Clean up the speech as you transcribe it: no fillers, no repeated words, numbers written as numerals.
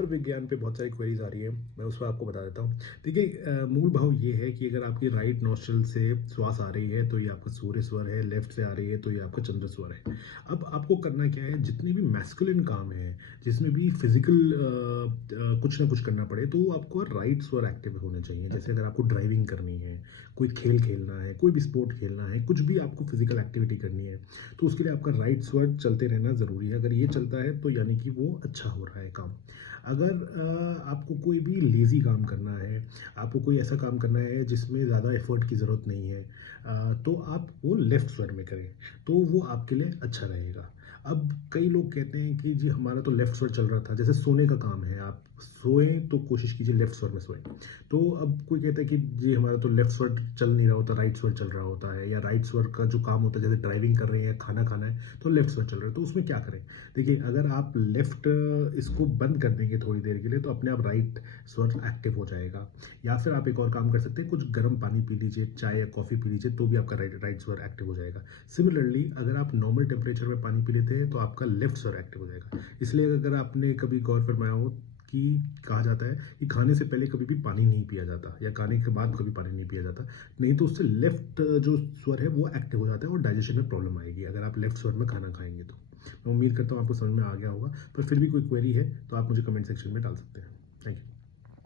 और विज्ञान पे बहुत सारी क्वेरीज आ रही है, मैं उसको आपको बता देता हूँ। देखिए मूल भाव ये है कि अगर आपकी राइट नॉस्ट्रल से श्वास आ रही है तो ये आपका सूर्य स्वर है, लेफ्ट से आ रही है तो ये आपका चंद्र स्वर है। अब आपको करना क्या है, जितने भी मैस्कुलिन काम है, जिसमें भी फिजिकल कुछ ना कुछ करना पड़े, तो आपको राइट स्वर एक्टिव होने चाहिए। जैसे अगर आपको ड्राइविंग करनी है, कोई खेल खेलना है, कोई भी स्पोर्ट खेलना है, कुछ भी आपको फिजिकल एक्टिविटी करनी है, तो उसके लिए आपका राइट स्वर चलते रहना ज़रूरी है। अगर ये चलता है तो यानी कि वो अच्छा हो रहा है काम। अगर आपको कोई भी लेज़ी काम करना है, आपको कोई ऐसा काम करना है जिसमें ज़्यादा एफर्ट की ज़रूरत नहीं है, तो आप वो लेफ़्ट स्वर में करें, तो वो आपके लिए अच्छा रहेगा। अब कई लोग कहते हैं कि जी हमारा तो लेफ़्ट स्वर चल रहा था, जैसे सोने का काम है, आप सोएँ तो कोशिश कीजिए लेफ़्ट स्वर में सोएँ। तो अब कोई कहता है कि जी हमारा तो लेफ़्ट स्वर चल नहीं रहा होता, राइट स्वर चल रहा होता है, या राइट स्वर का जो काम होता है, जैसे ड्राइविंग कर रहे हैं, खाना खाना है, तो लेफ़्ट स्वर चल रहा है, तो उसमें क्या करें? देखिए अगर आप लेफ़्ट इसको बंद कर देंगे थोड़ी देर के लिए, तो अपने आप राइट स्वर एक्टिव हो जाएगा। या फिर आप एक और काम कर सकते हैं, कुछ गर्म पानी पी लीजिए, चाय या कॉफ़ी पी लीजिए, तो भी आपका राइट स्वर एक्टिव हो जाएगा। सिमिलरली अगर आप नॉर्मल टेम्परेचर में पानी पी लेते हैं तो आपका लेफ़्ट स्वर एक्टिव हो जाएगा। इसलिए अगर आपने कभी गौर फरमाया हो कि कहा जाता है कि खाने से पहले कभी भी पानी नहीं पिया जाता, या खाने के बाद कभी पानी नहीं पिया जाता, नहीं तो उससे लेफ़्ट जो स्वर है वो एक्टिव हो जाता है और डाइजेशन में प्रॉब्लम आएगी अगर आप लेफ़्ट स्वर में खाना खाएँगे तो। मैं उम्मीद करता हूँ आपको समझ में आ गया होगा, पर फिर भी कोई क्वेरी है तो आप मुझे कमेंट सेक्शन में डाल सकते हैं। Thank you.